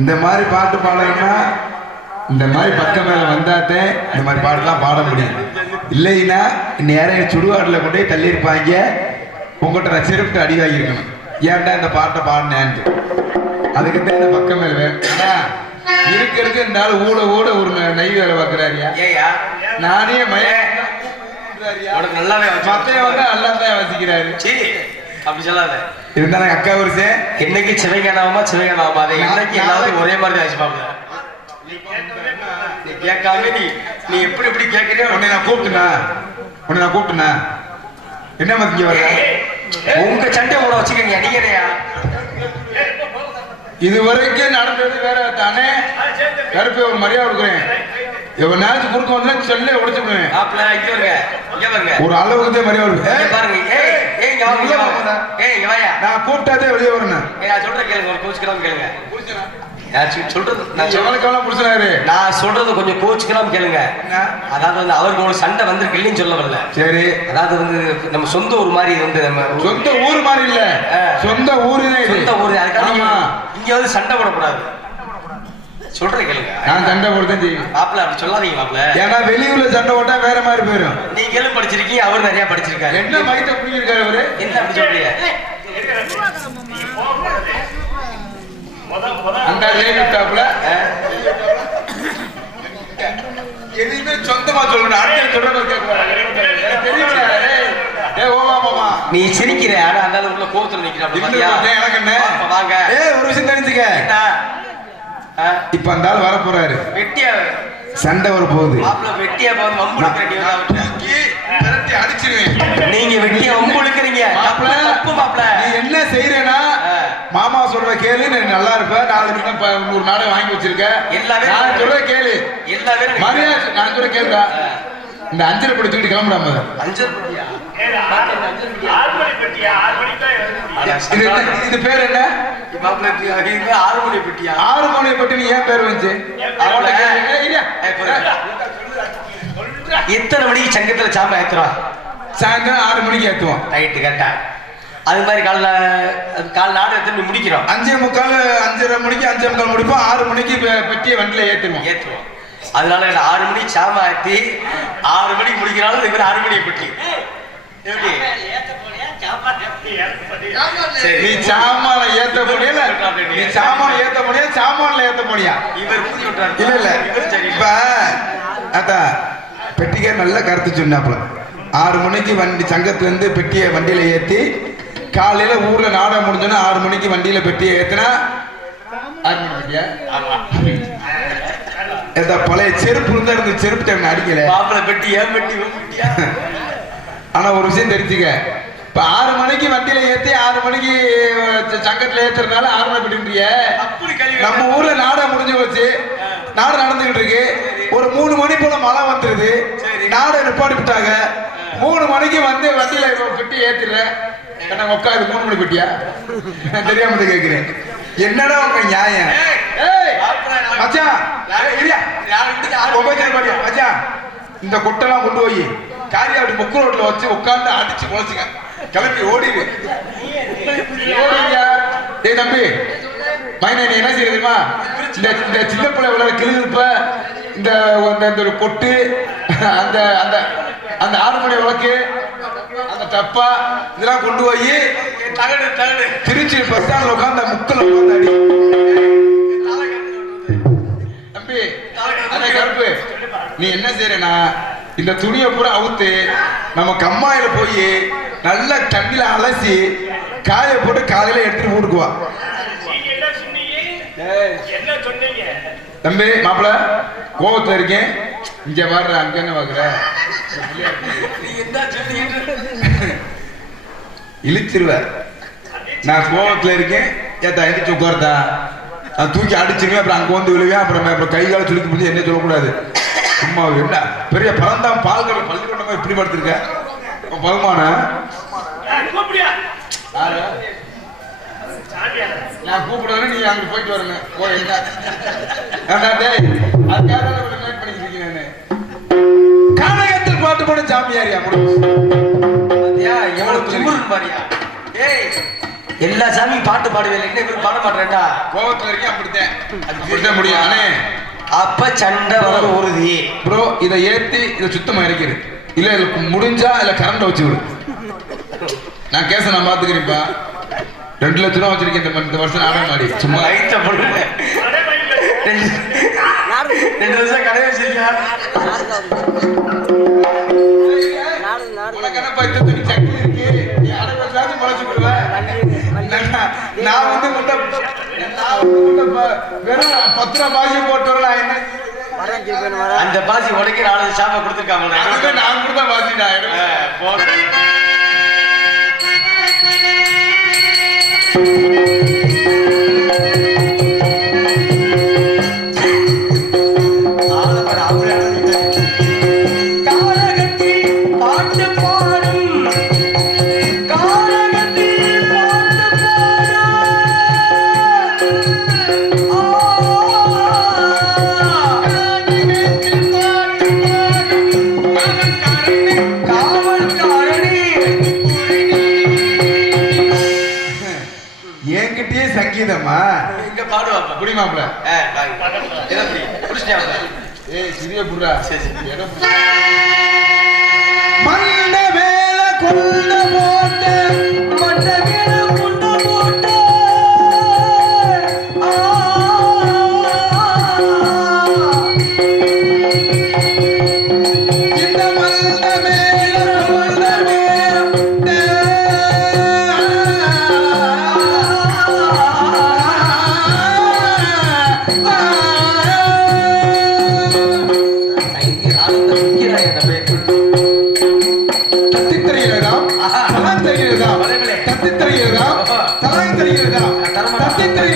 இந்த மாதிரி பாட்டு பாடணும்னா இந்த மாதிரி பக்கம் மேல வந்தாத்தே இந்த மாதிரி பாட்டுலாம் பாட முடியும். இல்லைன்னா நேரம் சுடுகாட்டில் கொண்டே தள்ளி இருப்பாங்க. உங்கள்கிட்ட நான் செருப்பு அடி வாங்கியிருக்கணும், ஏன்டா இந்த பாட்டை பாடினேன்ட்டு. அதுக்குத்தான் இந்த பக்கம் மேல வேணும். இருக்கிறதுக்கு இந்த ஆள் ஊட ஊட ஒரு நெய் வேலை பார்க்குறாரியா. நானே மத்தைய வந்து நல்லா தான் வசிக்கிறாரு. அப்படி சொல்லாத. இருந்தாலும் அக்கா வருஷே இன்னைக்கு சிவகானாமா சிவகானாமா அதை இன்னைக்கு எல்லாரும் ஒரே மாதிரி ஆச்சுப்பாங்க. நீ கேட்காம நீ எப்படி எப்படி கேட்கறியோ உன்னை நான் கூப்பிட்டுனா என்ன மதிக்க வர உங்க சண்டை கூட வச்சுக்கங்க. அடிக்கிறையா இது வரைக்கும் நடந்தது வேற தானே. கருப்பை ஒரு மரியாதை கொடுக்குறேன். எவனாச்சும் குறுக்க வந்தா சொல்ல உடைச்சுடுவேன். ஒரு அளவுக்கு மரியாதை பாருங்க. நான் கூப்பிட்டாதே வெளியே வரணும். நான் சொல்றேன் கேளுங்க, ஒரு கோச்சுக்கலாம் கேளுங்க. சொல்றது நான் சொல்றது கொஞ்சம் கோச்சுக்கலாம் கேளுங்க. அதாவது வந்து அவருக்கு ஒரு சண்டை வந்திருக்கு இல்லைன்னு சொல்ல வரல. சரி, அதாவது வந்து நம்ம சொந்த ஊர் மாதிரி வந்து நம்ம சொந்த ஊர் மாதிரி இல்ல, சொந்த ஊருனே சொந்த ஊர். அதுக்காக இங்க வந்து சண்டை போடக்கூடாது. சொல்றேன் கேளுங்க. நான் சண்டை போடுதான் செய்வேன். மாப்பிள்ள அப்படி சொல்லாதீங்க மாப்பிள்ள. ஏன்னா வெளியூர்ல சண்டை போட்டா வேற மாதிரி போயிடும். நீங்களும் படிச்சிருக்கீங்க, அவர் நிறைய படிச்சிருக்காரு. என்ன மைட்ட புரிஞ்சிருக்காரு அவரு? என்ன அப்படி சொல்றீங்க? அந்த லேட்டாப்ல எதுவுமே சொந்தமா சொல்லணும். அடுத்த சொல்றது நீ சிரிக்கிற அந்த உள்ள கோவத்துல நிக்கிற. எனக்கு என்ன வாங்க ஒரு விஷயம் தெரிஞ்சுக்க. இப்ப அந்த ஆள் வர போறாரு, வெட்டியா சண்டை வர போகுது. வெட்டியா அடிச்சிருவேன். நீங்க வெட்டியா வம்பு இழுக்கிறீங்க. நீ என்ன செய்யறேன்னா மாமா சொல்ற போய் கேளு, நீ நல்லா இருப்ப. 4 நிமிஷம் 100 நாடகம் வாங்கி வச்சிருக்க. எல்லாமே நான் சொல்ற கேளு. எல்லாமே மரியாதை நான் சொல்ற கேளுடா. இந்த அஞ்சரை படி தூக்கிட்டு கிளம்புடாம. அஞ்சல் பட்டியா? இது பேர் என்ன? மாப்பிள்ளை 6 மணி பெட்டியா? 6 மணி பெட்டி. நீ ஏன் பேர் வந்துச்சு? எத்தனை மணிக்கு சங்கத்துல சாம்பா ஏத்துறோம்? சாயந்தரம் 6 மணிக்கு ஏத்துவோம். ரைட்டு கரெக்டா. அது மாதிரி கால நாடு எத்தனை முடிக்கிறோம்? 5:45 5:30 மணிக்கு 5:45 முடிப்போம். 6 மணிக்கு பெட்டியை வண்டியில ஏத்துவோம். அதனால 6 மணிக்கு சாம்பா ஏத்தி 6 மணிக்கு முடிக்கிறாலும் இது 6 மணி பெட்டி. எப்படி நீ சாமான ஏத்த முடியல, நீ சாமான ஏத்த முடியா, சாமான்ல ஏத்த முடியா? இவர் ஊதி விட்டாரு. இல்ல இப்ப அத்தா பெட்டிக்கே நல்ல கருத்து சொன்னாப்புல. 6 மணிக்கு வண்டி சங்கத்துல இருந்து பெட்டியை வண்டியில ஏத்தி காலையில ஊர்ல நாடகம் முடிஞ்சோன்னா 6 மணிக்கு வண்டியில பெட்டியை ஏத்தினா 6 மணி பெட்டியா? பழைய செருப்பு இருந்தா இருந்து செருப்பு டைம் அடிக்கல. மாப்பிள்ளை பெட்டி ஏன் பெட்டி பெட்டியா? ஆனா ஒரு விஷயம் தெரிஞ்சுக்க, இப்ப 6 மணிக்கு வண்டியில ஏத்தி 6 மணிக்கு சங்கத்துல ஏத்துறதுனால 6 மணி பெட்டிய. நம்ம ஊர்ல நாடகம் முடிஞ்சு போச்சு, நாடகம் நடந்துகிட்டு இருக்கு. ஒரு 3 மணி போல மழை வந்துருது, நாடகம் நிப்பாடி விட்டாங்க. 3 மணிக்கு வந்து வண்டியில பெட்டி ஏத்திடுறேன். உட்காது 3 மணி பெட்டியா? தெரியாம கேட்கிறேன். என்னடா உங்க நியாயம்? மச்சான் இந்த கொட்டெல்லாம் கொண்டு போய் காரியாவடி முக்கு ரோட்ல வச்சு உட்கார்ந்து அடிச்சு குழச்சுங்க. கிளம்பி ஓடிடு. ஏய் தம்பி மைனா, நீ என்ன செய்ய தெரியுமா? இந்த சின்ன பிள்ளை விளையாட கிளிப்ப இந்த கொட்டு, அந்த அந்த அந்த 6 மணி விளக்கு, அந்த டப்பா இதெல்லாம் கொண்டு போய் திருச்சி பஸ் ஸ்டாண்ட்ல உட்காந்து முக்கில் உட்காந்து அடி. தம்பி அதே கருப்பு, நீ என்ன செய்யறனா இந்த துணியை பூரா அவுத்து நம்ம கம்மாயில போய் நல்ல தண்ணியில அலசி காய போட்டு காலையில எடுத்துட்டு ஊடுக்குவா. தம்பி மாப்பிள்ள கோவத்துல இருக்கேன், இங்க வர்ற அங்க என்ன பாக்குற? இழிச்சிருவ. நான் கோவத்துல இருக்கேன், ஏத்தா எந்திரிச்சு உட்கார்த்தா நான் தூக்கி அடிச்சிருவேன். அப்புறம் அங்க வந்து விழுவேன். அப்புறம் கை கால சுளுக்கி முடிஞ்சு என்ன சொல்லக்கூடாது. சும்மா என்ன பெரிய பறந்தான் பால்கடை பள்ளிக்கூடமா இப்படி படுத்திருக்க பகுமான. நான் கூப்பிடுவேன், நீ அங்க போயிட்டு வரங்க. கானகத்தில் பாட்டு போட சாமியாரியா எல்லா சாமியும் பாட்டு பாடுவேன். என்ன பாட மாட்டேன்டா? கோவத்துல இருக்கேன். அப்படித்தான் முடியும். ஆனே அப்ப சண்டை வர உறுதி ப்ரோ. இதை ஏத்தி இதை சுத்தமா இருக்கிறது இல்ல, முடிஞ்சா இல்ல கரண்ட் வச்சு விடு. நான் கேச நான் பாத்துக்கிறேன்ப்பா. 2 லட்சம் ரூபா வச்சிருக்கேன் இந்த வருஷம் நாடகம் ஆடி. சும்மா 2 வருஷம் கடை வச்சிருக்கேன். நான் வந்து வெறும் 10 ரூபா பாசி போட்டு அந்த பாசி உடைக்க 4 சாப்பா கொடுத்துருக்காங்க. நான் கொடுத்தா பாசிடா சங்கீதமா இங்க பாடுவாங்க. புடிமாப்ல சிறிய புறா மண்ட மேல கொண்ட போட்டு மண்ட மேல கொண்ட போட்டு இந்த மண்ட மேல கொண்ட தத்தி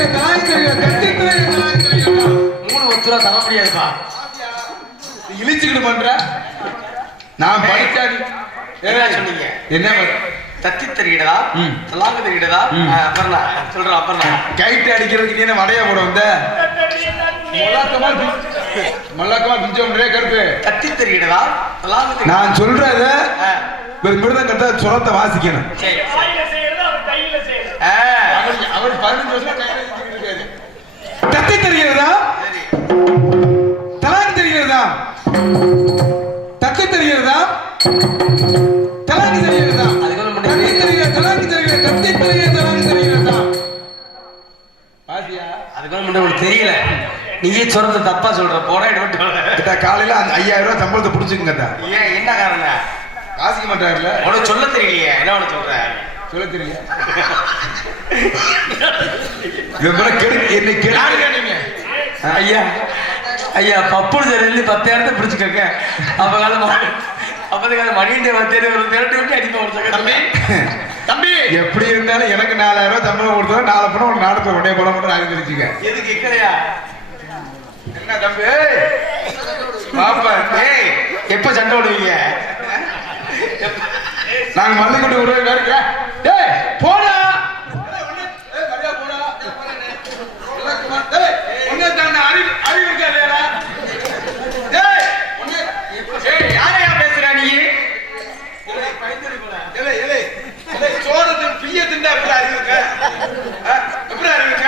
நான் படிக்காது என்ன சொன்னீங்க? என்ன தத்தி தெரிகிறதா தலாங்க தெரிகிறதா? அப்புறம் சொல்றேன். அப்புறம் கைட்டு அடிக்கிறதுக்கு நீ என்ன வடையா போட வந்த? மல்லாக்கமா பிஞ்சோம்ன்றே கருப்பு. தத்தி தெரிகிறதா தலாங்க நான் சொல்றத மிருதம் கட்ட சுரத்தை வாசிக்கணும். சரி அவர் 15 வருஷம் தத்தி தெரிகிறதா தலாங்க தெரிகிறதா தக்கு தெரிகிறதா தலாங்க தெரிகிறதா தத்தி தெரிகிறது தலாங்க தெரிகிறது தத்தி தெரிகிறது தலாங்க தெரிகிறதா பாசியா அதுக்கு உனக்கு தெரியல. நீயே சொல்றது தப்பா சொல்ற. போட காலையில 5000 ரூபாய் சம்பளத்தை புடிச்சுங்க. ஏன் என்ன காரணம்? காசிக்க மாட்டாருல. உனக்கு சொல்ல தெரியலையே. என்ன உனக்கு சொல்ற? சொல்ல தெரியல. என்னை ஐயா ஐயா பப்புனு சொல்லி 10 இடத்த பிடிச்சுக்க. அப்ப காலம் அப்பதான் மணிண்ட 10 ஒரு திரட்டு விட்டு அடிப்பா. தம்பி தம்பி எப்படி இருந்தாலும் எனக்கு 4000 ரூபாய் சம்பளம் கொடுத்தா 4 பணம் ஒரு நாடகத்தை உடனே படம் மட்டும் ஆகி தெரிஞ்சுக்க. எதுக்கு இக்கலையா? என்ன தம்பி பாப்பா எப்ப சண்டை விடுவீங்க? நாங்க மல்லிக்கொண்டு ஒரு வேற போடா யாரையா பேசுற நீ? சோறு பிய திண்டா எப்படி அறிவிக்க? எப்படி அறிவிக்க?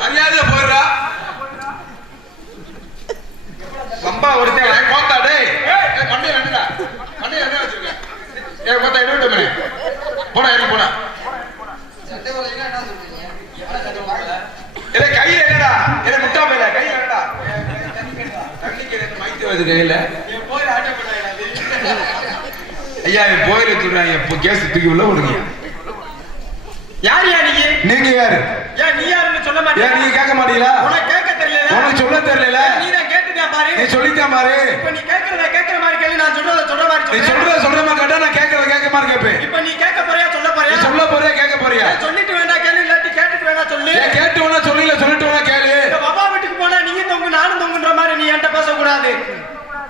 மரியாதையா போயிடுறா. பம்பா ஒருத்தன் போத்தா டேய் மண்டைய வேண்டா மண்டைய என்ன வச்சிருக்க? போத்தா என்ன விட்டு போடா என்ன போடா இல்ல கையில என்னடா இல்ல முட்டா போயில கையில என்னடா தண்ணிக்கு மைத்து வருது கையில. ஐயா போயில சொல்றாங்க கேஸ் தூக்கி உள்ள விடுங்க. யார் யா நீங்க? நீங்க யாரு? ஏன் நீ யாருன்னு சொல்ல மாட்டீங்க? ஏன் நீங்க கேட்க மாட்டீங்களா? உனக்கு கேட்க தெரியல. உனக்கு சொல்ல தெரியல. நீ தான் கேட்டுதான் பாரு. நீ சொல்லித்தான் பாரு. இப்ப நீ கேக்குற மாதிரி கேளு. நான் சொல்ற மாதிரி நீ சொல்லு. சொல்ற மாதிரி கேட்டா நான் கேட்க மாதிரி கேட்பேன். இப்ப நீ கேட்க போறியா சொல்ல போறியா? நீ சொல்ல போறியா கேட்க போறியா? சொல்லிட்டு வேணா கேளு இல்லாட்டி கேட்டுட்டு வேணா சொல்லு. ஏன் கேட்டு வேணா சொல்லல சொல்லிட்டு வேணா கேளு. பாபா வீட்டுக்கு போனா நீங்க தொங்கு நானும் தொங்குன்ற மாதிரி நீ என்கிட்ட பேச கூடாது.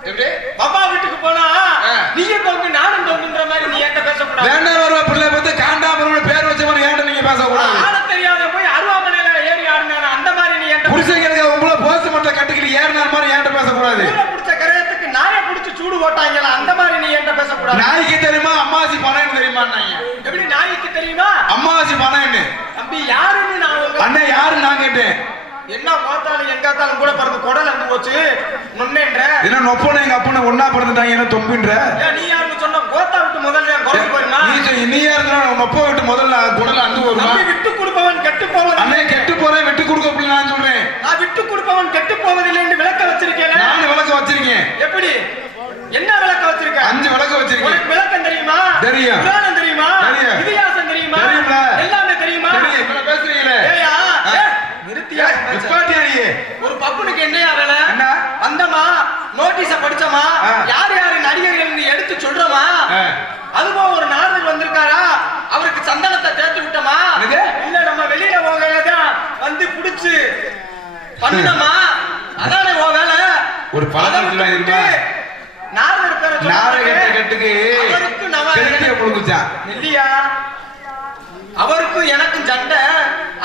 எப்படி? பாபா வீட்டுக்கு போனா நீங்க தொங்கு நானும் தொங்குன்ற மாதிரி நீ என்கிட்ட பேச கூடாது. வேண்டாம் வரவ பிள்ளை வந்து காண்டாமரோட பேர் வச்சவன ஏன்ட்ட நீங்க பேச கூடாது. ஆள தெரியாத போய் அருவாமனையில ஏறி ஆடுனானே அந்த மாதிரி நீ என்கிட்ட புருஷங்களுக்கு உங்கள போஸ்ட் மட்டல கட்டிக்கிட்டு ஏறினார மாதிரி ஏன்ட்ட பேச கூடாது. ஊர புடிச்ச கரையத்துக்கு நாயை புடிச்சு சூடு போட்டாங்கல அந்த மாதிரி நீ என்கிட்ட பேச கூடாது. நாய்க்கு தெரியுமா அம்மாசி பணம் தெரியுமா? எப்படி நாய்க்கு தெரியுமா? அம்மாசி பணம் தம்பி யாருன்னு நான் அண்ணன் யாரு நான் கேட்டேன். என்ன பார்த்தாலும் எங்காத்தாலும் கூட பிறந்து குடல் இருந்து போச்சு நொன்னேன்ற. என்ன நொப்பன எங்க அப்பன ஒண்ணா பிறந்துட்டாங்க என்ன தொம்பின்ற? நீ யாருன்னு சொன்ன கோத்தா விட்டு முதல்ல குறைஞ்சு போயிருமா? நீ யாருன்னா நொப்ப விட்டு முதல்ல குடல் அந்து வருமா? விட்டு கொடுப்பவன் கெட்டு போவன். அண்ணே கெட்டு போறேன் விட்டு கொடுக்க அப்படி நான் சொல்றேன். நான் விட்டு கொடுப்பவன் கெட்டு போவதில்லை என்று விளக்க வச்சிருக்கேன். நான் விளக்க வச்சிருக்கேன். எப்படி என்ன விளக்க வச்சிருக்க? 5 விளக்க வச்சிருக்கேன். உனக்கு விளக்கம் தெரியுமா? தெரியும். புராணம் தெரியுமா? தெரியும். இதிகாசம் தெரியுமா? தெரியும்ல. எல்லாமே தெரியுமா? தெரியும். இப்ப பேசுறீங்களே. ஏயா நிறுத்தியா? நிப்பாட்டியாடியே. ஒரு பப்புனுக்கு என்னையா வேலை? என்ன? வந்தமா நோட்டீஸ படிச்சமா யார் யாரு நடிகர்கள் எடுத்து சொல்றமா அதுவும் ஒரு நாடகம் வந்திருக்காரா அவருக்கு சந்தனத்தை சேர்த்து விட்டமா இல்ல நம்ம வெளியில போகலதான் வந்து புடிச்சு பண்ணமா அதானே ஓ வேலை. ஒரு பழம் தெரியுமா? நாடகம் பேர நாடகத்துக்கு அவருக்கு நம்ம கெட்டிய புடுங்குச்சான் இல்லையா? அவருக்கும் எனக்கும் சண்டை.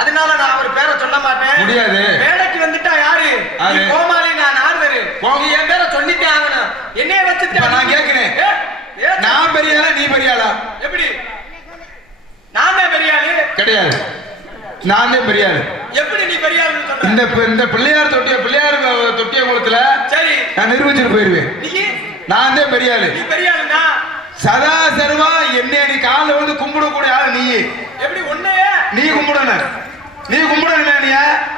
அதனால நான் அவர் பேரை சொல்ல மாட்டேன். முடியாது. வேலைக்கு வந்துட்டா யாரு? நீ கோமாளி நான் ஆர்வரு. நீ என் பேரை சொல்லிட்டே ஆகணும். என்னைய வச்சுட்டு நான் கேக்குறேன். நான் பெரிய ஆளா நீ பெரிய ஆளா? எப்படி? நான் தான் பெரிய ஆளு கிடையாது. நான் தான் பெரிய ஆளு. எப்படி நீ பெரிய ஆளுன்னு சொல்ற? இந்த பிள்ளையார் தொட்டிய குளத்துல சரி நான் நிரூபிச்சுட்டு போயிருவேன். நான் தான் பெரிய ஆளு. நீ பெரிய ஆளுனா சதா சர்வா என்ன நீ கால வந்து கும்பிடக்கூடிய ஆளு நீ. எப்படி உன்னைய நீ கும்பிடணும். நீ கும்பிடணும். நீ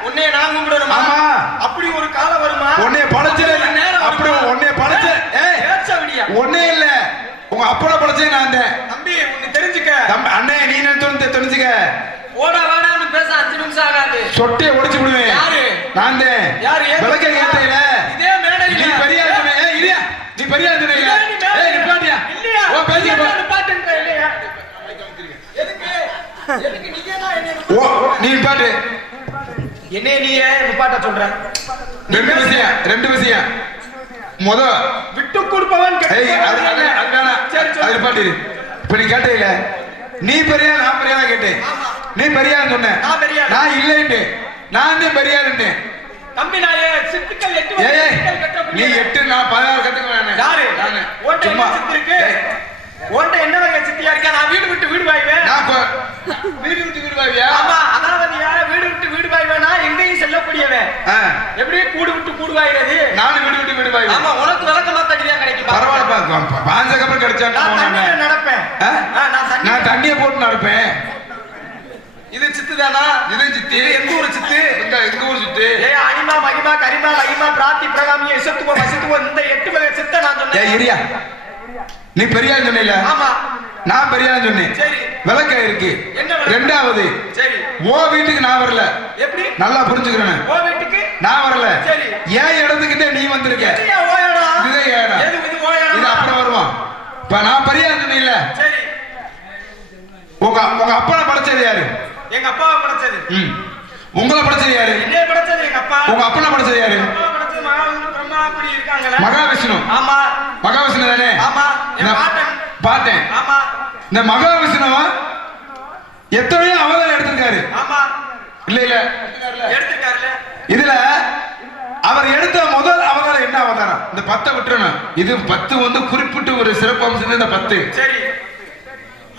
உன்னைய நான் கும்பிடணும். ஆமா. அப்படி ஒரு காலம் வருமா? உன்னைய படைச்சல அப்படி உன்னைய படைச்ச ஒன்னே இல்ல உங்க அப்பட படைச்சே நான் தான். தம்பி உன்னை தெரிஞ்சுக்க. தம்பி அண்ணே நீ நினைச்சு தெரிஞ்சுக்க. ஓடா வாடான்னு பேச 5 நிமிஷம் ஆகாது. சொட்டையை ஒடிச்சு விடுவேன். யாரு? நான் தான். யாரு? விளக்க கேட்டையில இதே மேடையில நீ பெரிய ஆளு. இல்லையா? நீ பெரிய ஆளு இல்லையா? ஏய் நிப்பாட்டியா? இல்லையா? ஓ பேசி நிப்பாட்டுங்க இல்லையா? எதுக்கு? எதுக்கு நீங்க தான் என்ன? ஓ நீ நிப்பாட்டு. என்னைய நீயே நிப்பாட்ட சொல்ற? ரெண்டு விஷயம். முத விட்டு கொடுப்பவன் சரி பாட்டு. இப்ப நீ கேட்டீல நீ பெரியா நான் பெரியா கேட்டேன். நீ பெரியான்னு சொன்ன, நான் இல்லைன்னு நான் பெரியாருன்னு. தம்பி நான் சித்துக்கள் 8 நீ 8 நான் 16 கத்துக்குவேன். யாரு நானு ஓட்ட சும்மா சித்து இருக்கு. ஓட்ட என்ன வகை சித்தியா இருக்கா? நான் வீடு விட்டு வீடு பாய்வேன். வீடு விட்டு வீடு பாய்வியா? ஆமா, அதாவது வீடு விட்டு வீடு பாய்வேனா எங்கேயும் செல்லக்கூடியவன். எப்படி கூடு விட்டு கூடு பாய்றது? நானும் வீடு விட்டு வீடு பாய்வேன். ஆமா, உனக்கு விளக்கமா தண்ணியா கிடைக்கும். பரவாயில்ல, பாஞ்ச கப்பல் கிடைச்சா நான் நடப்பேன். நான் தண்ணியை போட்டு நடப்பேன். இது சித்து தானா? இது சித்தி. எந்த ஊர் சித்து? எங்க ஊர் சித்து? அனிமா மகிமா கரிமா லகிமா பிராத்தி பிரகாமிய இசத்துவ வசித்துவ இந்த 8 வகை சித்த நான் சொன்னேன். இரியா, நீ பெரியான்னு சொன்னில? ஆமா, நான் பெரியான்னு சொன்னேன். சரி, விளக்க இருக்கு. ரெண்டாவது, சரி, ஓ வீட்டுக்கு நான் வரல. எப்படி? நல்லா புரிஞ்சுக்கிறேன். ஓ வீட்டுக்கு நான் வரல. சரி, ஏன் இடத்துக்கிட்டே நீ வந்திருக்க? ஓ இடம். இதுதான் ஏடா. இது ஓ இடம். இது அப்புறம் வருவான். இப்ப நான் பெரியான்னு சொன்னீல? சரி. உங்க அப்பனை படைச்சது யாரு? எங்க அப்பாவை படைச்சது. உங்களை படைச்சது யாரு? என்னைய படைச்சது எங்க அப்பா. உங்க அப்பனை படைச்சது யாரு? அப்பா படைச்சது மகாவிஷ்ணு பிரம்மா. அப்படி இருக்காங்களே மகாவிஷ்ணு. ஆமா, மகாவிஷ்ணு தானே? ஆமா, பாட்டேன். ஆமா, இந்த மகாவிஷ்ணுவா எத்தனையோ அவதாரம் எடுத்திருக்காரு. ஆமா, இல்ல எடுத்திருக்காருல. இதுல அவர் எடுத்த முதல் அவதாரம் என்ன அவதாரம்? இந்த 10 விட்டுறணும். இது 10 வந்து குறிப்பிட்டு ஒரு சிறப்பு அம்சம். இந்த 10 சரி.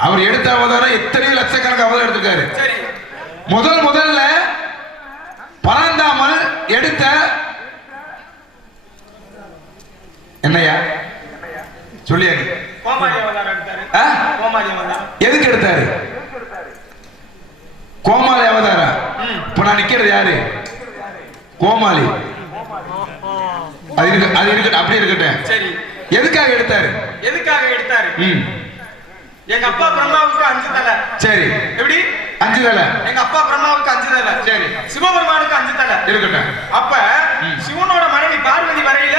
அவர் எடுத்த அவதாரம் எத்தனையோ லட்சக்கணக்கான அவதாரம் எடுத்திருக்காரு. சரி. முதல்ல பழந்தாமல் எடுத்த என்னையா சொல்லியாரு? கோமாளி அவதாரம் எடுத்தாரு. கோமாளி அவதாரம் எதுக்கு எடுத்தாரு? கோமாளி அவதாரம். இப்ப நான் நிக்கிறது யாரு? கோமாளி. அது இருக்கு, அப்படி இருக்கட்டும். சரி. எதுக்காக எடுத்தாரு? எங்க அப்பா பிரம்மாவுக்கு 5 தலை. சரி. எப்படி? 5 தலை. எங்க அப்பா பிரம்மாவுக்கு 5 தலை. சரி. சிவபெருமானுக்கு 5 தலை. இருக்கட்டும். அப்ப சிவனோட மனைவி பார்வதி வரையில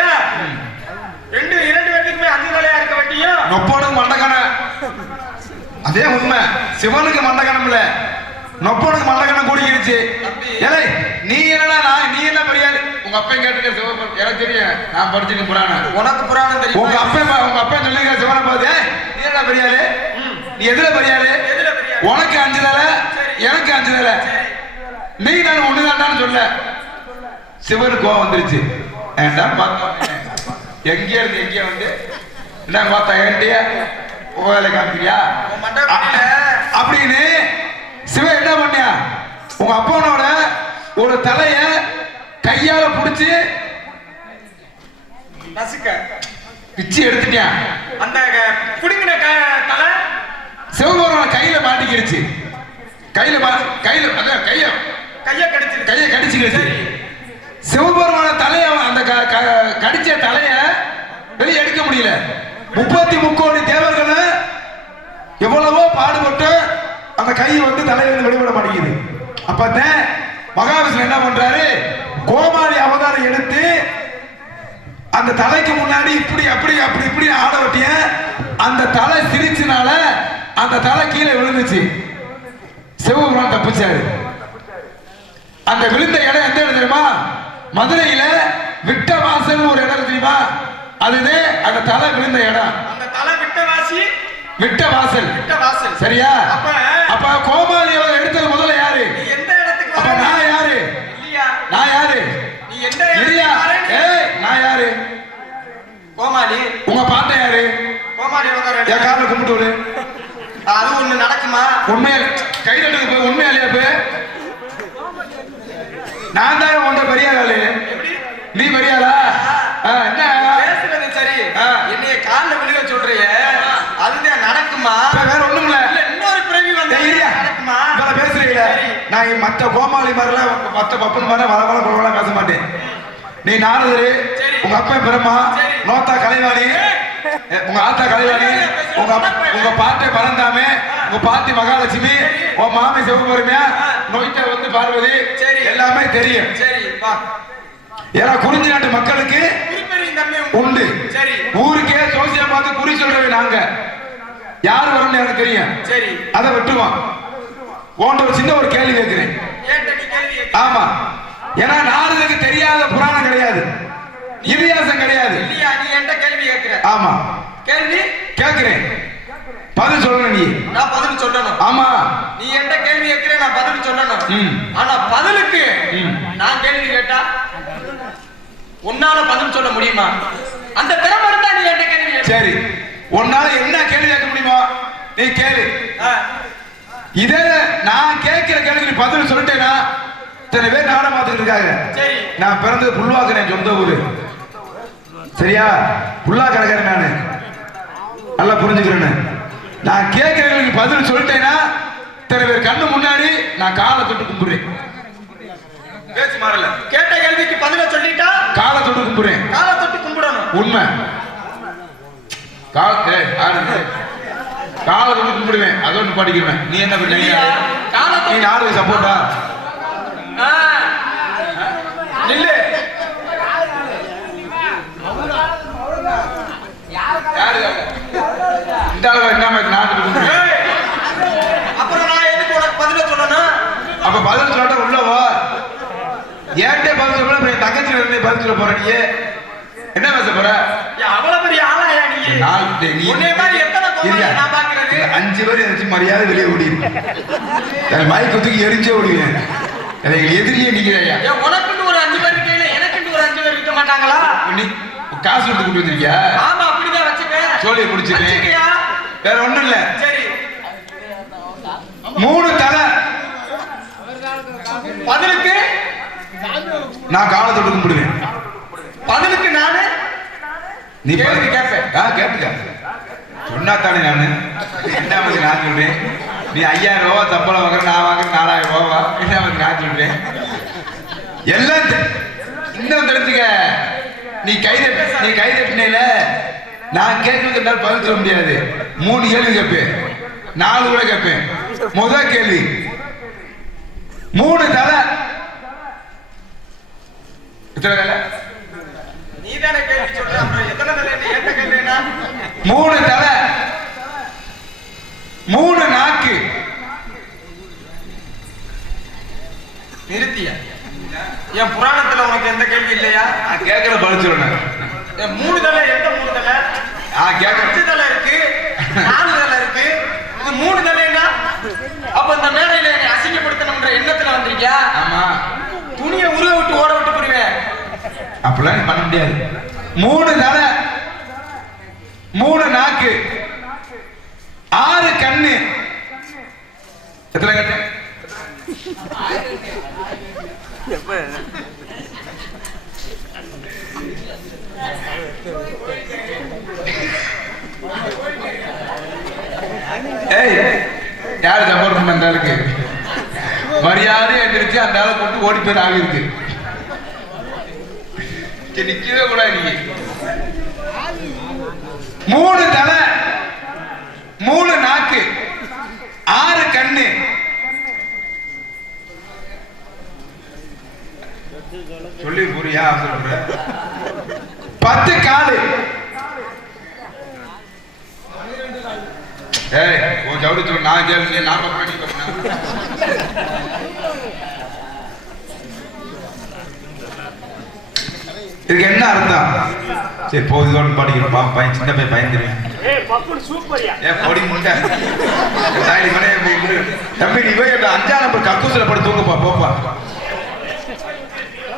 ரெண்டு பேருக்குமே 5 தலையா இருக்க வட்டியும் நொப்பனுக்கு மண்டகன. அதே உண்மை. சிவனுக்கு மண்டகனம் இல்ல, நொப்பனுக்கு மண்டகனம் கூடிக்கிடுச்சு. ஏலே நீ என்ன பெரியாரு? உங்க அப்பா கேட்டுக்க சிவபெருமான் எனக்கு தெரியும். நான் படிச்சுட்டு புராணம். உனக்கு புராணம் தெரியும். உங்க அப்பா சொல்லிருக்க சிவனை பார்த்து நீ என்ன பெரியாரு? நீ எதுல பெரியாரு? உனக்கு 5 தலை, எனக்கு 5 தலை. நீ நான் ஒண்ணுதான்னு சொல்ல. சிவனுக்கு கோவம் வந்துருச்சு. எங்கேயா இருந்து எங்கேயா வந்து என்ன பார்த்தா ஏண்டிய வேலை காமிக்கிறியா அப்படின்னு சிவன் என்ன பண்ணியா? உங்க அப்பனோட ஒரு தலைய கையால புடிச்சு பிச்சு எடுத்துட்டியான். அந்த குடுங்கின தலை சிவபெருமான் கையில மாட்டிக்கிடுச்சு. கைய கடிச்சுக்கிடுச்சு. சிவபெருமான தலைய அந்த கடிச்ச தலைய வெளியே எடுக்க முடியல. 33 கோடி தேவர்கள் எவ்வளவோ பாடுபட்டு அந்த கை வந்து தலையிலிருந்து வெளிவிட மாட்டேங்குது. அப்பதான் மகாவிஷ்ணு என்ன பண்றாரு? கோமாளி அவதாரம் எடுத்து அந்த தலைக்கு முன்னாடி இப்படி ஆட வட்டிய அந்த தலை சிரிச்சுனால அந்த தலை கீழே விழுந்துச்சு. சிவபெருமான் தப்பிச்சாரு. அந்த விழுந்த இடம் எந்த இடம் தெரியுமா? மதுரையில விட்ட வாசல் ஒரு இடம் தெரியுமா? அதுதான் அந்த தலை விழுந்த இடம். அந்த தலை விட்ட வாசல். சரியா? அப்ப கோமாளி அவர் எடுத்தது முதல்ல யாரு? அப்ப நான் யாரு? நான் யாரு? கோமாளி. உங்க பாட்ட யாரு? கோமாளி அவதாரம். என் காரணம் கும்பிட்டு விடு. அது ஒண்ணு நடக்குமா? உண்மையா கைதட்டுக்கு போய் உண்மையாலையா போய் நான் தான் உண்ட பெரிய ஆளு. நீ பெரிய ஆளா? என்ன பேசுறது சரி. என்னைய கால்ல விழுக சொல்றிய அதுதான் நடக்குமா? வேற ஒண்ணும் இல்ல. இன்னொரு பிறவி வந்து நடக்குமா? இவள பேசுறீங்களா? நான் மத்த கோமாளி மாதிரில மத்த பப்பன் மாதிரி வளவள குளவள பேச மாட்டேன். நீ நாரதரு, உங்க அப்பா பிரம்மா, நோத்தா கலைவாணி, உங்க ஆத்தா கலைவாணி, உங்க பாட்டை பறந்தாமே, உங்க பாட்டி மகாலட்சுமி, உன் மாமி சிவபெருமையா, நோய்த்த வந்து பார்வதி, எல்லாமே தெரியும். ஏன்னா குறிஞ்சி நாட்டு மக்களுக்கு உண்டு. ஊருக்கே சோசியம் பார்த்து குறி சொல்றவை நாங்க. யாரு வரும்னு எனக்கு தெரியும். அதை விட்டுவான். உன்கிட்ட ஒரு சின்ன ஒரு கேள்வி கேட்கிறேன். ஏன்ட்ட நீ கேள்வி கேட்க ஆமா, ஏன்னா நாரதருக்கு தெரியாத புராணம் கிடையாது, இதிகாசம் கிடையாது. இல்லையா? நீ என்கிட்ட கேள்வி கேட்கிற. ஆமா, கேள்வி கேட்கிறேன், பதில் சொல்லணும். நீ நான் பதில் சொல்லணும். ஆமா, நீ என்கிட்ட கேள்வி கேட்கிற, நான் பதில் சொல்லணும். ஆனா பதிலுக்கு நான் கேள்வி கேட்டா உன்னால பதில் சொல்ல முடியுமா? அந்த திறமை இருந்தா நீ என்கிட்ட கேள்வி கேட்க. சரி, உன்னால என்ன கேள்வி கேட்க முடியுமோ நீ கேளு. இதே நான் கேட்கிற கேள்வி நீ பதில் சொல்லிட்டேனா இத்தனை பேர் நாடகம் பார்த்துட்டு இருக்காங்க. சரி, நான் பிறந்தது புல்வாக்குறேன், சொந்த ஊரு. சரியா? புல்லா கிடக்கிறேன் நானு, நல்லா புரிஞ்சுக்கிறேன்னு. நான் கேட்கிறவங்களுக்கு பதில் சொல்லிட்டேன்னா இத்தனை பேர் கண்ணு முன்னாடி நான் காலை தொட்டு கும்பிடுறேன். பேச்சு மாறல. கேட்ட கேள்விக்கு பதில சொல்லிட்டா காலை தொட்டு கும்பிடுறேன். காலை தொட்டு கும்பிடணும். உண்மை. காலை தொட்டு கும்பிடுவேன், அது ஒண்ணு படிக்குவேன். நீ என்ன பண்ணீங்க? நீ நாடு சப்போர்ட்டா? இல்ல, இந்த அளவு என்ன நாட்டு. அப்புறம் நான் எதுக்கு உனக்கு பதில சொல்லணும்? அப்ப பதில் சொல்லிட்ட உள்ளவோ ஏன்டே பதில் சொல்ல என் தங்கச்சி பதில் சொல்ல போற. நீ என்ன பேச போற? அவ்வளவு பெரிய ஆளாயா நீ? உன்னை மாதிரி எத்தனை கோமாளி நான் பாக்குறது? 5 பேர் எரிச்சு மரியாதை வெளியே ஓடி மைக் குத்துக்கு எரிச்சே ஓடுவேன். எனக்கு எதிரியே நிக்கிறையா? உனக்குன்னு ஒரு 5 பேர் இருக்கையில எனக்குன்னு ஒரு 5 பேர் இருக்க மாட்டாங்களா? நீ காசு எடுத்து கொண்டு வந்திருக்கியா? ஆமா, அப்படிதான் வச்சுக்க. சோழியை குடிச்சிருக்கேன், வேற ஒண்ணும் இல்ல. சரி, 3 தலை. பதிலுக்கு நான் காலை தொட்டு கும்பிடுவேன். பதிலுக்கு நானு நீ கேள்வி கேட்பேன். கேட்டுக்க சொன்னா தானே நானு என்ன வந்து நான் சொல்றேன். நீ 5000 ரூபா தப்பல வாங்குற, நான் வாங்குற 4000 ரூபா. என்ன வந்து நான் சொல்றேன். எல்லாம் இன்னும் தெரிஞ்சுக்க. நீ கைதட்டினேல நான் கேட்கறதுக்கு பதில் சொல்ல முடியாது. 3 கேள்வி கேட்பேன், 4 கூட கேட்பேன். முதல் கேள்வி 3 தலை. எத்தனை தலை? நீ தானே கேள்வி சொல்ற. அப்புறம் எத்தனை தலை? நீ என்கிட்ட கேள்வினா 3 தலை, 3 நாக்கு. நிறுத்தியா? என் புராணத்துல உனக்கு எந்த கேள்வி இல்லையா? நான் கேட்கற பதில் சொல்லணும். 3 தலை. எந்த 3 தலை? கேட்க 5 தலை இருக்கு, 4 தலை இருக்கு. இது 3 தலைன்னா அப்ப இந்த மேடையில என்னை அசிங்கப்படுத்தணும்ன்ற எண்ணத்துல வந்திருக்கியா? ஆமா, துணியை உருவ விட்டு ஓட விட்டு போடுவேன். அப்படிலாம் பண்ண முடியாது. 3 தலை, 3 நாக்கு, 6 கண்ணு. எத்தனை கண்ணு? ஏய், யாரு சப்போர்ட் பண்ண அந்த ஆளுக்கு? மரியாதை எந்திரிச்சு அந்த ஆளை போட்டு ஓடி போய் ஆகி இருக்கு. நிக்கவே கூட நீங்க 3 தலை, 3 நாக்கு, 6 கண்ணு. சொல்லி புரியா? 10 காலு. ஏய், உன் ஜவுளி சொல்லு. நான் கேள்வி நான் பண்ணி இதுக்கு என்ன அர்த்தம்? சரி, போதும் படிக்கிறோம். பையன் சின்ன பையன் பயந்துருவேன். பொடி முட்டை தம்பி, நீ போய் 5ஆம் நம்பர் கக்கூசில படுத்து தூங்கப்பா, போப்பா.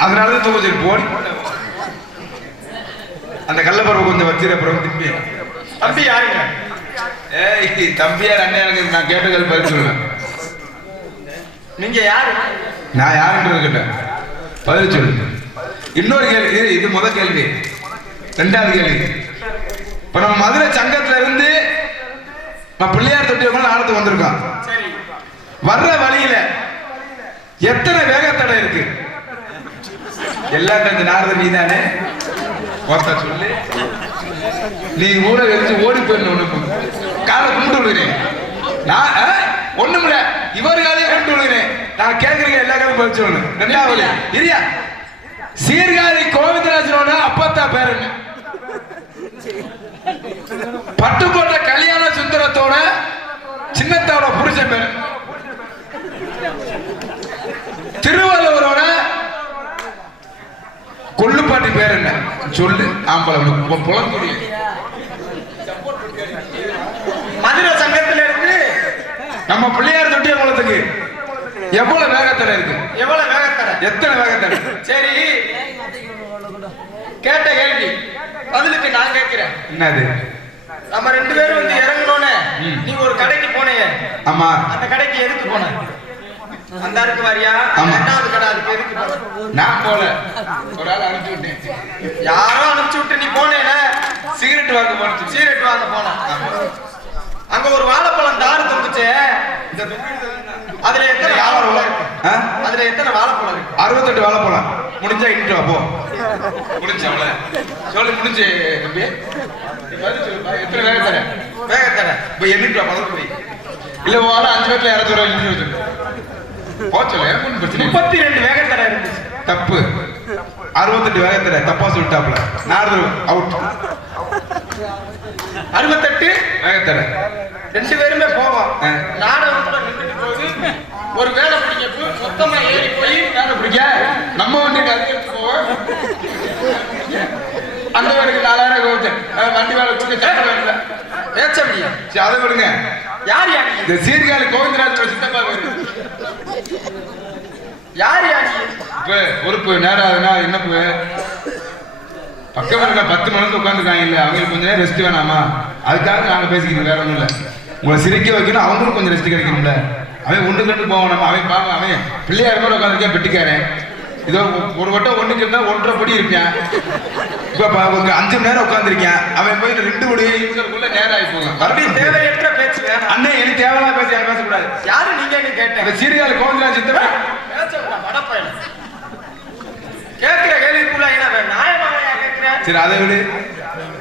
அதனாலதான் தூங்க சரி போடி. அந்த கள்ளப்பருவ கொஞ்சம் வச்சிரு. அப்புறம் திரும்பி தம்பி யாருங்க? ஏய், தம்பியா அண்ணன் நான் கேட்டது பதில் சொல்லுவேன். நீங்க யாரு? நான் யாருன்றது கேட்டேன், பதில் சொல்லு. இன்னொரு கேள்வி, இது முதல் கேள்வி. 2வது கேள்வி, இப்ப நம்ம மதுரை சங்கத்துல இருந்து பிள்ளையார் தொட்டி ஆழத்துக்கு வந்திருக்கோம். வர்ற வழியில எத்தனை வேகத்தடை இருக்கு? எல்லாத்தையும் நாரத நீதானே சொல்லு. நீ கூட வச்சு ஓடி போயிடணும். காலை கும்பிட்டு விடுகிறேன் நான். ஒண்ணும் இல்ல, இவர் காலையை கும்பிட்டு விடுகிறேன். நான் கேட்கறீங்க எல்லா காலையும் பதில் சொல்லணும். 2வது இரியா, சீர்காழி கோவிந்தராஜனோட அப்பத்தா பேர் என்ன? பட்டுக்கோட்டை கல்யாண சுந்தரத்தோட சின்னத்தோட புருஷன் பேர். சொல்லு ஆம்பளை புலக்கூடிய மதுரை சங்கத்துல இருந்து நம்ம பிள்ளையார் தொட்டிய குளத்துக்கு எவ்வளவு வேகத்தடை இருக்கு? எவ்வளவு வேகத்தடை? எத்தனை வேகத்தடை? சரி, கேட்ட கேள்வி பதிலுக்கு நான் கேட்கிறேன். என்னது? நம்ம 2 பேரும் வந்து இறங்கணும்னு நீ ஒரு கடைக்கு போனீங்க. ஆமா. அந்த கடைக்கு எதுக்கு போன? அந்த இருக்கு வாரியா? ரெண்டாவது கடை அதுக்கு எதுக்கு போன? நான் போல, ஒரு ஆள் அனுப்பிச்சு விட்டேன். யாரோ அனுப்பிச்சு விட்டு நீ போனேல சிகரெட் வாங்க போன. சிகரெட் வாங்க போன. அங்க ஒரு வாழைப்பழம் தாறு தொங்குச்சு. அதுல எத்தனை வாழைப்பழம் இருக்கு? அதுல எத்தனை வாழைப்பழம் இருக்கு? 68 வாழைப்பழம். முடிஞ்சா இட்டு வா போ. முடிஞ்சவள சொல்லு. முடிஞ்சு தம்பி எத்தனை வேகத்தடை? வேகத்தடை இப்ப எண்ணிட்டு வா. பதக்கு போய் இல்ல வாழ 5 பேர்ல 200 ரூபாய் இட்டு வச்சு போச்சல. 32 வேகத்தடை இருந்துச்சு. தப்பு. 68 வேகத்தடை தப்பா சொல்லிட்டாப்ல. நார்து அவுட். 68 வேகத்தடை. 2 பேருமே போவோம். நாடகம் கூட நின்றுட்டு போகுது. ஒரு வேலை பிடிக்க மொத்தமா ஏறி போய் வேலை பிடிக்க நம்ம வண்டிக்கு அதுக்கு போவோம். அந்த வேலைக்கு 4000 கோச்சு வண்டி வேலை பிடிக்க வேலை பேச்ச முடியா? சரி அதை விடுங்க. யார் யார்? இந்த சீர்காழி கோவிந்தராஜோட சித்தப்பா பேரு யார் யார்? இப்ப பொறுப்பு நேரம் ஆகுதுன்னா என்னப்பு பக்கம் இருக்க 10 மணிக்கு உட்காந்துருக்காங்க இல்ல, அவங்களுக்கு கொஞ்சம் நேரம் ரெஸ்ட் வேணாமா? அதுக்காக நாங்க பேசிக்கிறோம், வேற ஒண்ணும் இல்ல. உங்களை சிரிக்க வைக்கணும், அவங்களுக்கும் கொஞ்சம் ரெஸ்ட் கிடைக்கணும்ல. அவன் ஒன்று கண்டு போவான். நம்ம அவன் பாங்க, அவன் பிள்ளையார் கூட உட்காந்துருக்கேன் பெட்டிக்காரன். இதோ ஒரு வட்டம் ஒண்ணுக்கு இருந்தா 1.5 படி இருப்பேன். இப்ப 5 மணி நேரம் உட்காந்துருக்கேன். அவன் போய் 2 படி இருக்கிறதுக்குள்ள நேரம் ஆகி போகும். மறுபடியும் தேவையற்ற பேச்சு வேணாம். அண்ணன் எனக்கு தேவையான பேச யாரும் பேசக்கூடாது. யாரு நீங்க கேட்டேன். சீர்காழி கோவிந்தராஜ் சித்தப்பா மடப்பயன் கேட்கிற கேள்விக்குள்ள என்ன நியாயமாவையா கேட்கிறேன்? சரி அதை விடு.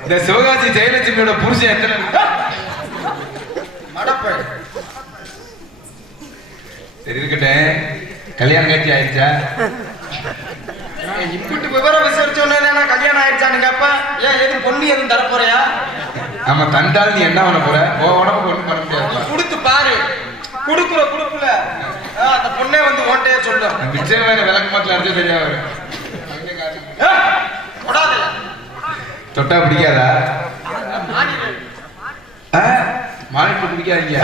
இந்த சிவகாசி ஜெயலட்சுமியோட புருஷன் எத்தனை? மடப்பயன். சரி இருக்கட்டேன். கல்யாணம் காட்சி ஆயிடுச்சா? இப்படி விவரம் விசாரிச்சோன்னா கல்யாணம் ஆயிடுச்சானுங்க. அப்ப ஏன் எதுவும் பொண்ணு எதுவும் தரப்போறியா? ஆமா, தந்தால் நீ என்ன பண்ண போற? உடம்பு ஒண்ணும் பண்ண முடியாது. கொடுத்து பாரு. குடுக்கல அந்த பொண்ணே வந்து ஓட்டையே சொல்லும். நிச்சயம் வேற விளக்கு மாட்டில் அடிச்சு சரியா வரும். தொட்டா பிடிக்காதா? மானிட்டு பிடிக்காதீங்க.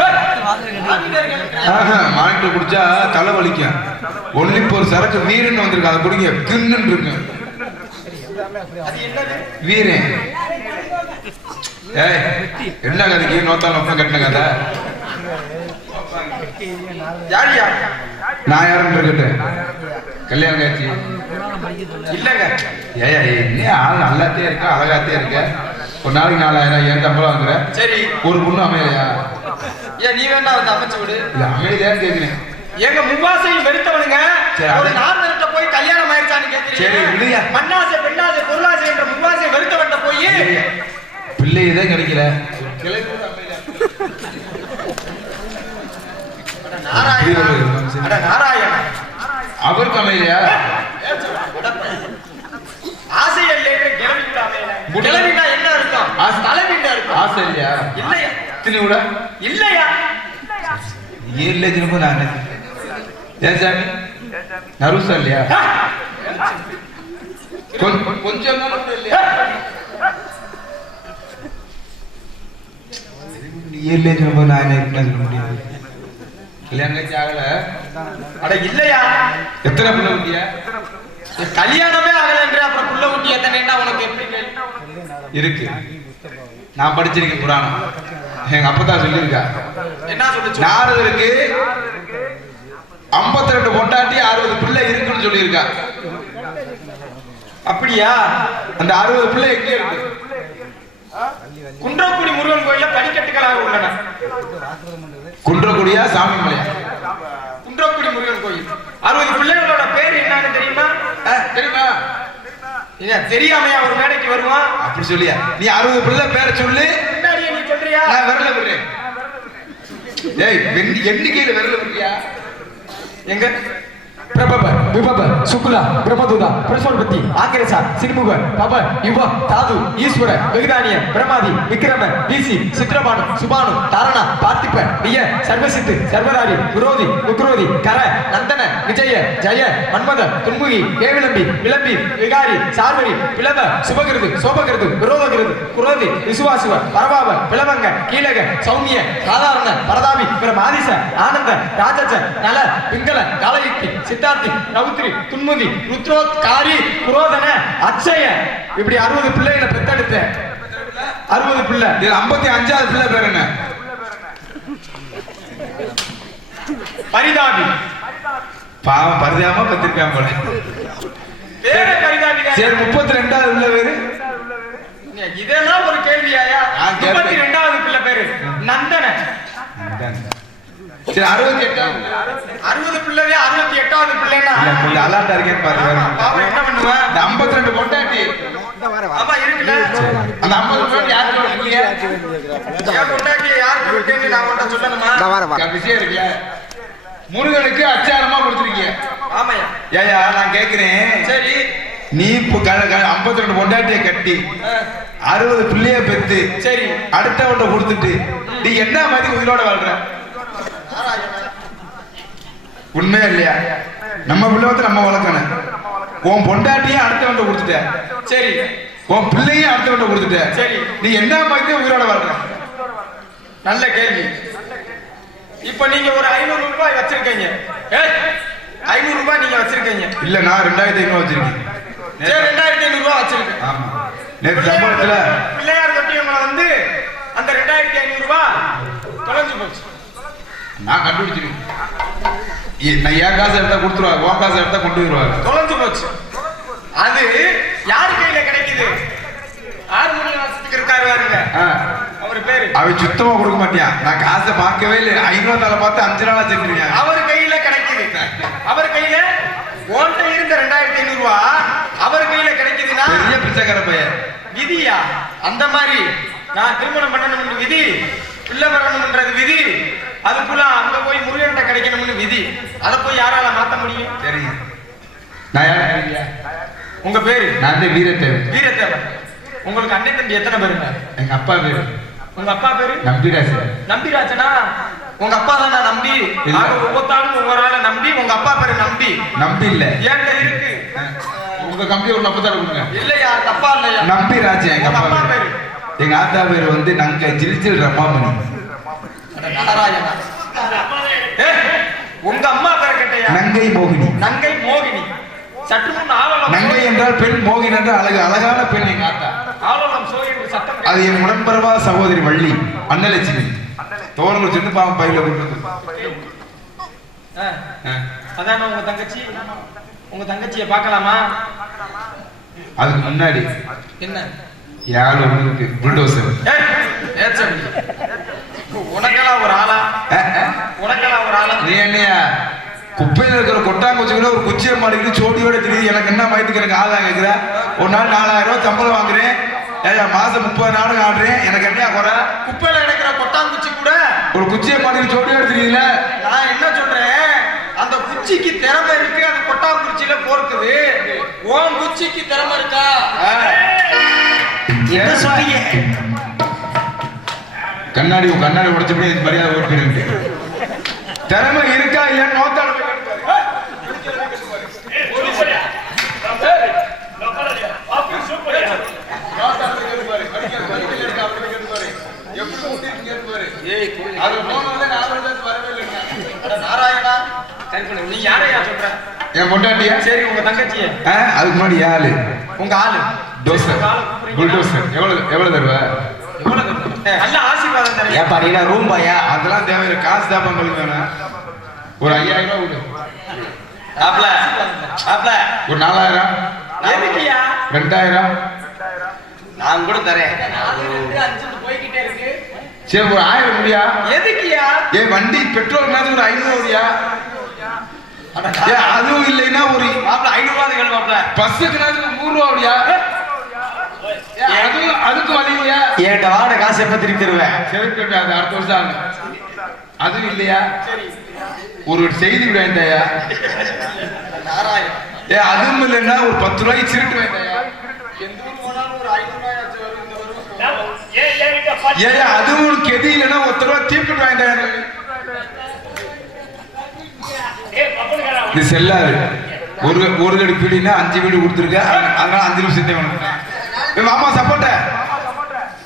மானிட்டு குடிச்சா தலை வலிக்கும். ஒன்லி ஒரு சரக்கு வீரன் வந்திருக்கு, அதை குடிங்க கின்னு இருக்கு. வீரன் என்ன கதைக்கு நோத்தா நோக்கம் கட்டின கதை? நான் யாரும் இருக்கட்டும். கல்யாணம் காட்சி இல்லங்க. ஏயா என்ன ஆள் நல்லாத்தே இருக்க, அழகாத்தே இருக்க. ஒரு நாளைக்கு 4000 ஏன் தம்பளம் வாங்குற? சரி, ஒரு பொண்ணு அமையலையா? ஏன் நீ வேண்டாம் வந்து அமைச்சு விடு. இல்ல அமையலையான்னு கேக்குறேன். எங்க முவாசையும் வெறுத்தவனுங்க ஒரு நார்மல்கிட்ட போய் கல்யாணம் ஆயிடுச்சான்னு கேக்குறீங்க. சரி இல்லையா? மண்ணாசை பெண்ணாசை பொருளாசை என்ற முவாசையை வெறுத்தவன்ட்ட போய் பிள்ளைதான் கிடைக்கல. நாராயணன் அவருக்கு அமையலையா? ஆசை இல்லைன்னு கிளவிட்டா என்ன இருக்கும்? தலைவிட்டா இருக்கும். ஆசை இல்லையா? இல்லையா? திணி கூட இல்லையா? ஏன் இல்லை திரும்ப நான் ஏன் சாமி நருசா இல்லையா? கொஞ்சம் இல்லையா? ஏன் இல்லை திரும்ப நான் என்ன சொல்ல முடியாது? கல்யாணம் கட்சி ஆகல. அட இல்லையா? எத்தனை பிள்ளை குட்டியா? கல்யாணமே ஆகலன்ற அப்புறம் புள்ள குட்டி எத்தனைன்னா உனக்கு எப்படி இருக்கு? நான் படிச்சிருக்கேன் புராணம். எங்க அப்பதான் சொல்லியிருக்கா. என்ன சொல்லுச்சு? நாரதருக்கு 52 பொண்டாட்டி 60 பிள்ளை இருக்குன்னு சொல்லியிருக்கா. அப்படியா? அந்த 60 பிள்ளை எங்கே இருக்கு? குன்றக்குடி முருகன் கோயில படிக்கட்டுகளாக உள்ளன. குன்றக்குடியா சாமி மலையா? குன்றக்குடி முருகன் கோயில். 60 பிள்ளைகளோட பேர் என்னன்னு தெரியுமா? தெரியுமா? தெரியாமையா ஒரு மேடைக்கு வருவான்? அப்படி சொல்லியா? நீ 60 பிள்ளை பேரை சொல்லு. முன்னாடியே நீ சொல்றியா? நான் விரல விடுறேன். ஏய் எண்ணிக்கையில விரல விடுறியா? எங்க பிரபப விபப சுக்குலா பிரமதுதா பிரசோபதி ஆக்கிரச சிறுமுக பப யுவ தாது ஈஸ்வர வெகுதானிய பிரமாதி விக்ரம வீசி சித்ரபானு சுபானு தாரணா பார்த்திப நிய சர்வசித்து சர்வதாரி விரோதி உக்ரோதி கர நந்தன விஜய ஜய மன்மத துன்முகி ஏவிளம்பி விளம்பி விகாரி சார்வரி பிளவ சுபகிருது சோபகிருது விரோதகிருது குரோதி விசுவாசுவ பரபாவ பிளவங்க கீழக சௌமிய சாதாரண பரதாபி பிரமாதிச ஆனந்த ராஜஜ நல பிங்கள காலயுக்தி சித்தார்த்தி ரவுத்ரி துன்முதி ருத்ரோத்காரி புரோதன அச்சய இப்படி 60 பிள்ளைகளை பெத்தெடுத்த 60 பிள்ளை. இது 55வது பிள்ளை பேர் என்ன? பரிதாபி. பாவம் பரிதாபமா பெத்திருக்கான் போல. பேரே பரிதாபி. சரி 32வது பிள்ளை பேரு? இதெல்லாம் ஒரு கேள்வியாயா? 32வது பிள்ளை பேரு நந்தன. சரி 68 60 பிள்ளைவே 68வது பிள்ளைனா கொஞ்சம் அலர்ட்டா இருக்கேன்னு பாருங்க. பாப்பா என்ன பண்ணுவ? இந்த 52 பொண்டாட்டி அப்பா இருக்குல அந்த 50 பொண்டாட்டி யாருக்கு இல்லையா? என் பொண்டாட்டி யாருக்கு விட்டேன்னு நான் உன்கிட்ட சொல்லணுமா? பிஸியா இருக்குல்ல. முருகனுக்கு அச்சாரமா கொடுத்துருக்கீங்க. ஆமாயா. ஏயா நான் கேக்குறேன். சரி நீ இப்போ 52 பொண்டாட்டியை கட்டி 60 பிள்ளைய பெத்து சரி அடுத்தவன்ட்ட கொடுத்துட்டு நீ என்ன மாதிரி உயிரோட வாழ்ற? உண்மையா இல்லையா? நம்ம பிள்ளை வந்து நம்ம வளர்க்கணும். உன் பொண்டாட்டியும் அடுத்தவன்ட்ட கொடுத்துட்ட, சரி உன் பிள்ளையும் அடுத்தவன்ட்ட கொடுத்துட்ட, சரி நீ என்ன மாதிரி உயிரோட வாழ்ற? நல்ல கேள்வி. இப்ப நீங்க ஒரு 500 ரூபாய் வச்சிருக்கீங்க. 500 ரூபாய் நீங்க வச்சிருக்கீங்க. இல்ல நான் 2500 வச்சிருக்கேன். சரி 2500 ரூபாய் வச்சிருக்கேன். ஆமா நேத்து சம்பளத்துல பிள்ளையார் கொட்டியவங்களை வந்து அந்த 2500 ரூபாய் தொலைஞ்சு போச்சு. நான் கண்டுபிடிச்சிருக்கேன். நான் என் காசு எடுத்தா கொடுத்துருவாங்க, உன் காசு எடுத்தா கொண்டு வருவாங்க. தொலைஞ்சு போச்சு. அது யாரு கையில கிடைக்குது? ஹார்மோனியம் வாசிச்சுட்டு இருக்காரு பாருங்க, அவர் பேரு. அவன் சுத்தமா கொடுக்க மாட்டியா? நான் காசை பார்க்கவே இல்லை. 500 நாளை பார்த்து 5 நாளா செஞ்சிருக்கேன். அவர் கையில கிடைக்குது. அவர் கையில ஓட்ட இருந்த 2500 ரூபாய் அவர் கையில கிடைக்குதுன்னா பெரிய பிச்சைக்கார பையன். விதியா? அந்த மாதிரி நான் திருமணம் பண்ணணும்னு விதி, பிள்ளை வரணும்ன்றது விதி, அதுக்குள்ள அங்க போய் முருகன்ட்ட கிடைக்கணும்னு விதி. அதை போய் யாரால மாத்த முடியும்? சரி நான் யாரு? உங்க பேரு? நான் வீரத்தேவன். வீரத்தேவன். உங்களுக்கு அண்ணன் தம்பி எத்தனை பேருங்க? எங்க அப்பா பேரு உங்க அப்பா பேரு? நம்பிராஜன். நம்பிராஜனா? உங்க அப்பா தானா நம்பி? ஒவ்வொருத்தாலும் ஒவ்வொரு ஆளை நம்பி. உங்க அப்பா பேரு நம்பி? நம்பி இல்ல, ஏன்ட்ட இருக்கு. உங்க கம்ப்யூட்டர் நம்பத்தால கொடுங்க. இல்லையா? தப்பா இல்லையா? நம்பிராஜன் எங்க அப்பா பேரு. எங்க ஆத்தா பேரு வந்து நங்க ஜில்ஜில் ரமாமணி. நாராயணா. உங்க அம்மா பேரை கேட்டையா? நங்கை மோகினி. நங்கை மோகினி. சற்று முன் ஆவலம். நங்கை என்றால் பெண், மோகினி என்றால் அழகு, அழகான பெண் எங்க ஆத்தா. ஆவலம் சோ என்று சத்தம். அது என் உடன்பரவா சகோதரி வள்ளி அன்னலட்சுமி. தோரணங்கள் சின்ன பாவம் பையில கொடுத்தது. அதான் உங்க தங்கச்சி. உங்க தங்கச்சியை பார்க்கலாமா? அதுக்கு முன்னாடி என்ன யாரு உங்களுக்கு புல்டோசர்? உனக்கெல்லாம் ஒரு ஆளா? உனக்கெல்லாம் ஒரு ஆளா? நீ என்னையா குப்பையில இருக்கிற கொட்டாங்குச்சிகளை ஒரு குச்சியை மாடிக்கிட்டு சோடியோட தெரியுது. எனக்கு என்ன வயதுக்கு எனக்கு ஆளா கேட்குற? ஒரு நாள் 4000 ரூபாய் சம்பளம் வாங்குறேன். ஏயா மாசம் 30 நாடகம் ஆடுறேன். எனக்கு என்ன குறை? குப்பையில கிடைக்கிற கொட்டாங்குச்சி கூட ஒரு குச்சியை மாடிக்கிட்டு சோடியோட தெரியுதுல. நான் என்ன சொல்றேன், அந்த குச்சிக்கு திறமை இருக்கு, அது கொட்டாங்குச்சியில போர்க்குது. உன் குச்சிக்கு திறமை இருக்கா? என்ன சொல்றீங்க? கண்ணாடி உடைச்சபடி மரியாதை ஓட்டு. திறமை இருக்கா இல்லையா? நோத்தாட நாராயணா, நீ யாரையா சொல்ற? என் பொண்டாட்டியா? சரி உங்க தங்கச்சிய. அதுக்கு முன்னாடி ஆளு உங்க ஆளு டோசர் புல்டோசர். எவ்வளவு தருவ? நல்ல ஆசீர்வாதம் தரேன். ஏன் பாத்தீங்கன்னா ரூம் பாயா அதெல்லாம் தேவையில்லை. காசு தாப்பா உங்களுக்கு வேணும். ஒரு 5000 ரூபாய் கொடு. ஒரு 4000. எதுக்குயா? 2000 நான் கூட தரேன். போய்கிட்டே இருக்கு. சரி ஒரு 1000 முடியா? எதுக்குயா? ஏன் வண்டி பெட்ரோல் ஒரு 500 அதுவும் இல்லைன்னா ஒரு 500 ரூபாய் பஸ்ஸுக்கு 100 ரூபாயா? அதுக்கு வழியா? என்கிட்ட வாட காசு எப்ப திருப்பி தருவேன்? சரி அது அடுத்த வருஷம் ஆகும். அதுவும் இல்லையா? ஒரு செய்தி விட 6000. அதுவும் இல்லைன்னா ஒரு 10 ரூபாய்க்கு திருட்டு வேண்டாம். எந்த ஊர் போனாலும் ஒரு 500 ரூபாயாச்சும் வரும். இந்த வரும் அதுவும் உனக்கு எது இல்லைன்னா 1 ரூபா தீர்ப்பிட்டு வாங்கிட்டாங்க. இது செல்லாது. ஒரு கடி பீடினா 5 வீடு கொடுத்துருக்க. அதனால 5 நிமிஷம் தான் வேணும். மாமா சப்போட்ட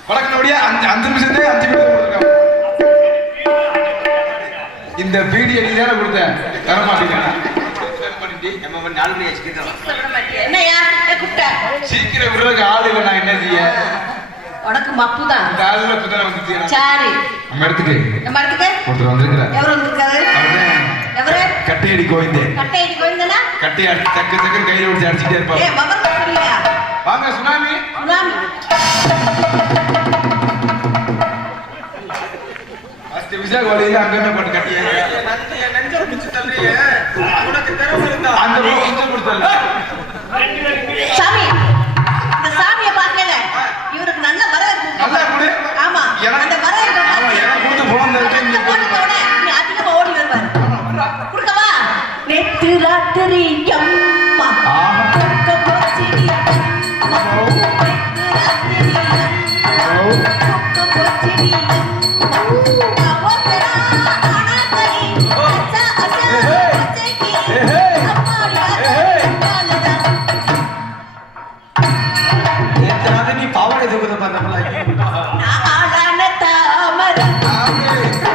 வழக்கினோடைய 5 நிமிஷம் 5 வீடு கொடுத்துருக்காங்க. இந்த பீடி நீ தானே கொடுத்த தர மாட்டீங்க. சீக்கிரம் விடுறதுக்கு ஆள் இல்லை. நான் என்ன செய்ய? உனக்கு மப்பு தான். இந்த ஆளுல புத்தகம் வந்துச்சு. சரி நம்ம இடத்துக்கு ஒருத்தர் வந்திருக்கிறார். எவரு வந்திருக்காரு? எவரு? கட்டையடி கோவிந்தே. கட்டையடி கோவிந்தனா? கட்டையை சக்கு சக்கு கையில பிடிச்சி அடிச்சுட்டே இருப்பாங்க. பவர் இல்லையா? வாங்க சுனாமி. சுனாமி ஃபர்ஸ்ட் விசாக வழியில அங்கமே போட்டு கட்டியாங்க. நெஞ்ச பிடிச்சு தள்ளியே. உனக்கு திறமை இருந்தா அந்த கொஞ்சம் கொடுத்தல. சாமி இந்த சாமியை பார்க்கல. இவருக்கு நல்ல வரவேற்பு. நல்லா கொடு. ஆமா அந்த வரவேற்பு. ஆமா எனக்கு கொடுத்து போன் தரட்டே நீ போடுறவனே நீ அதிகமா ஓடி வருவார். கொடுக்கவா? நேத்து ராத்திரி அம்மா கொக்க போச்சிடி அம்மா. நேத்து ராத்திரி அம்மா கொக்க போச்சிடி அம்மா. அவசரா அனகரி அச்சா அச்சா அச்சேகி அம்மாடியா காலதா. நேத்து நீ பாவாடை தூக்குத பார்த்தப்பல நாளான தாமர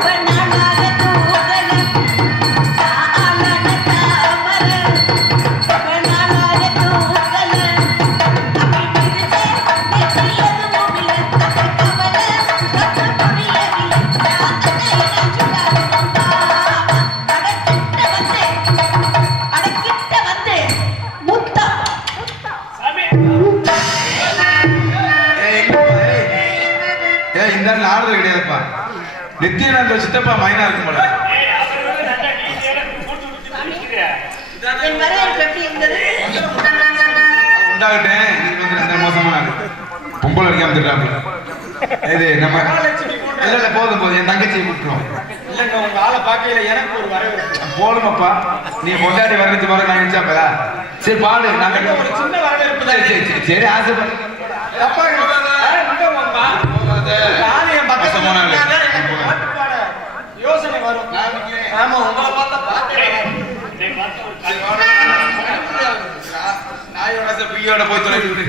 வண்ணாக தூதல. நாளான தாமர வண்ணாக தூதல. அப்படி விரிச்சே நெற்றியது மூவில தக்க கவல தக்க பொழியவில. அன்னையில சுடாதம்மா அடக்கிட்ட வந்து முத்தம். இந்த ஆடுறது கிடையாதுப்பா. நித்யானந்த சித்தப்பா மைனா இருக்கும் போல. என் வரவேற்பு எப்படி இருந்தது? உண்டாகட்டேன். நீங்க வந்து அந்த மோசமான ஆளு. பொங்கல் அடிக்காம திருடாப்ல. இது நம்ம இல்ல போதும் போதும். என் தங்கச்சியை கூப்பிட்டுருவோம். இல்லங்க உங்க ஆளை பார்க்கையில எனக்கு ஒரு வரவேற்பு. போடுமாப்பா. நீ பொண்டாடி வரவேற்று போற நான் நினைச்சாப்பா. சரி பாடு. நாங்க ஒரு சின்ன வரவேற்பு தான். சரி சரி சரி ஆசைப்படு. தப்பா யோசனை வரும். ஆமா உங்களை பார்த்தா நாயோட பியோட போய் தொலைட்டு விடு.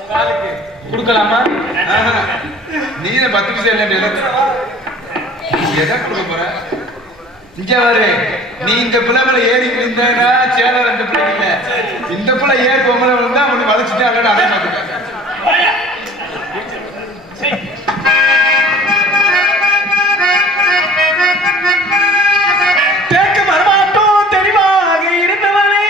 உங்க ஆளுக்கு கொடுக்கலாமா? நீங்க 10 நிமிஷம் இல்லை எதை கொடுக்க போற? இங்க வரு. நீ இந்த பிள்ளைல ஏறி விழுந்தா சேலை 2 பிள்ளைங்க. இந்த பிள்ளை ஏறி பொம்பளை விழுந்தா அவனுக்கு வளைச்சிட்டு அங்கே அதே பார்த்துக்காங்க. தேக்க வரமாட்டோம் தெளிவாக இருந்தவனே.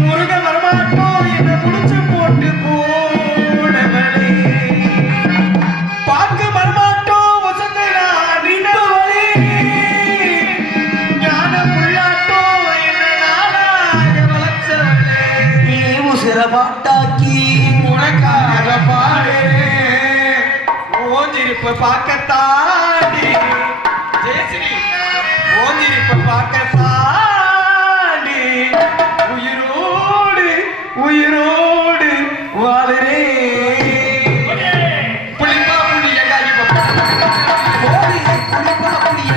முருக வரமாட்டோம் என்ன முடிச்சு போட்டு போனவனே. பார்க்க வரமாட்டோம் வசந்தனா நின்றவனே. ஞான புள்ளாட்டோம் என்ன நாளாக வளர்ச்சவனே. நீ உசிர பாட்டாக்கி உனக்காக பாடு. ஓஞ்சிருப்ப பார்க்கத்தாடி ஜெயஸ்ரீ ஓஞ்சிருப்ப பார்க்கத்தாடி உயிரோடு உயிரோடு வாழரே. புளிப்பா புளிய காய் ஓடி புளிப்பா புளிய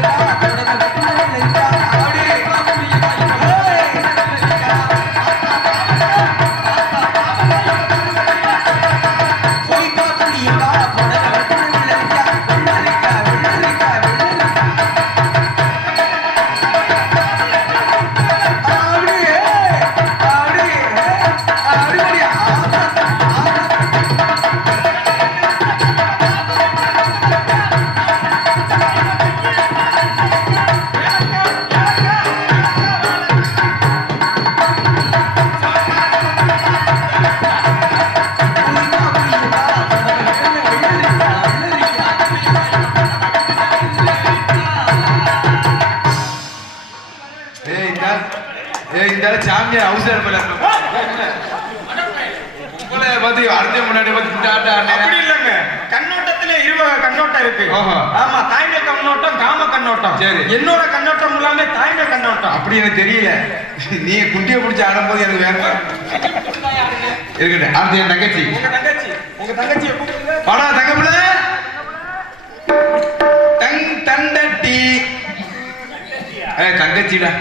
இந்த சாமியார் அவசர போல உங்களை பத்தி அடுத்த முன்னாடி அப்படி இல்லைங்க. கண்ணோட்டத்திலே வகை கண்ணோட்டம் இருக்கு. ஆஹா. ஆமா, தாய்மை கண்ணோட்டம், காம கண்ணோட்டம். சரி. என்னோட கண்ணோட்டம் எல்லாமே தாய்மை கண்ணோட்டம். அப்படி எனக்கு தெரியல. நீ குட்டியை பிடிச்சி ஆடும்போது எனக்கு வேணும் இருக்கட்டும். அடுத்து என் தங்கச்சி. உங்க தங்கச்சியை கூப்பிடுங்க. பாடா தங்கப்பிள்ள. தண்டட்டி. தங்கச்சிடா.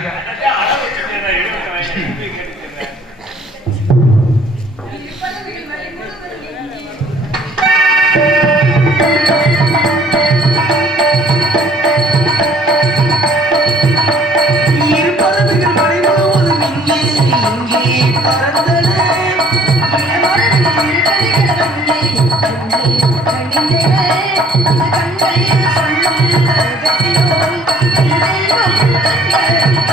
கண்கள் சொல்லும் ரகசியம் தெய்வம் கண்கள்